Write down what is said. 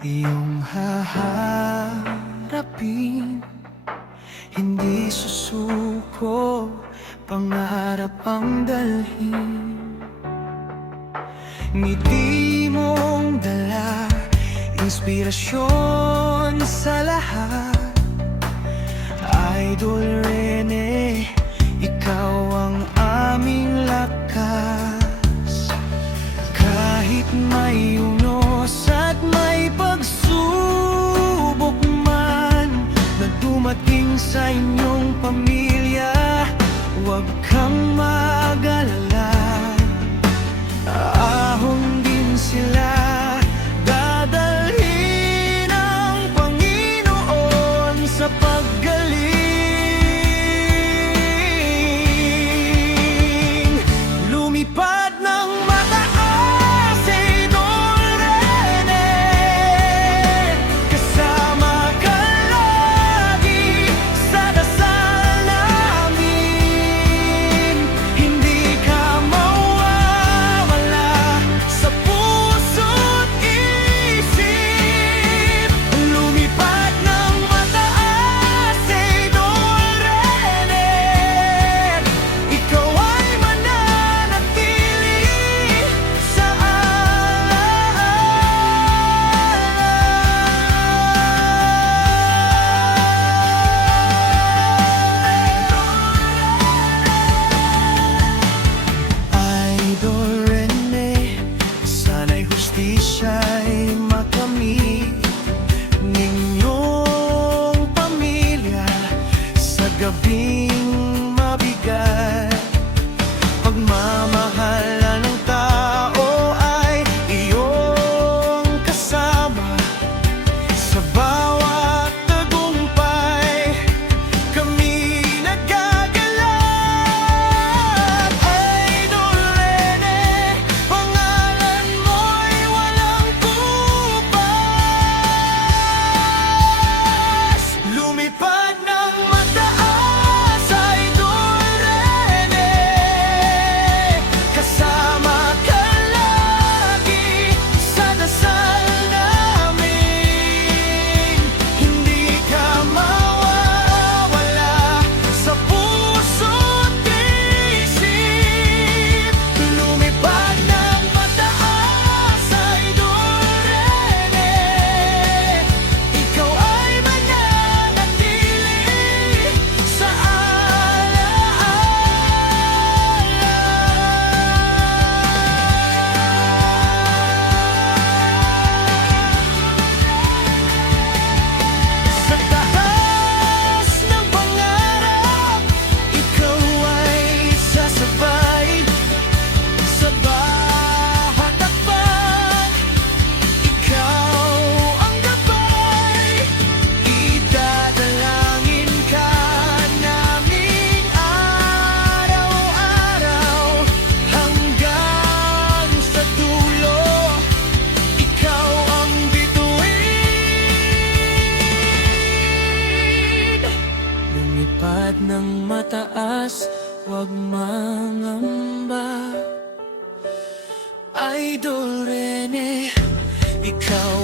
iyong haharapin. Hindi susuko, pangarap ang dalhin. Ngiti mong dala, inspirasyon sa lahat. Idol Rene, ikaw ang aming lakas. Kahit may unos at may pagsubok man na dumating sa inyong pamilya, huwag kang mag-alala. Ahon din sila, dadalhin ng Panginoon sa paggaling. Lumipad ng mataas, Idol Rene, kasama ka lagi sa dasal namin. Hindi ka mawawala sa puso't isip. Lumipad ng mataas, Idol Rene, ikaw ay mananatili sa Idol Rene, sana'y hustisya'y makamit ninyong pamilya sa gabing mabigat. Pagmamahala ng tao ay iyong kasama sa bawat tagumpay. Kami nagagalak, Idol Rene, pangalan mo'y walang kupas. Lumipad ng mataas, Idol Rene, kasama ka lagi sa dasal namin. Hindi ka mawawala sa puso't isip. Lumipad ng mataas, Idol Rene, ikaw ay mananatili sa sa taas ng pangarap, ikaw ay sasabay. Sa bawat takpan, ikaw ang gabay. Idadalangin ka namin araw-araw hanggang sa dulo. Ikaw ang bituin. Lumipad ng mataas, huwag mangamba. Idol Rene, ikaw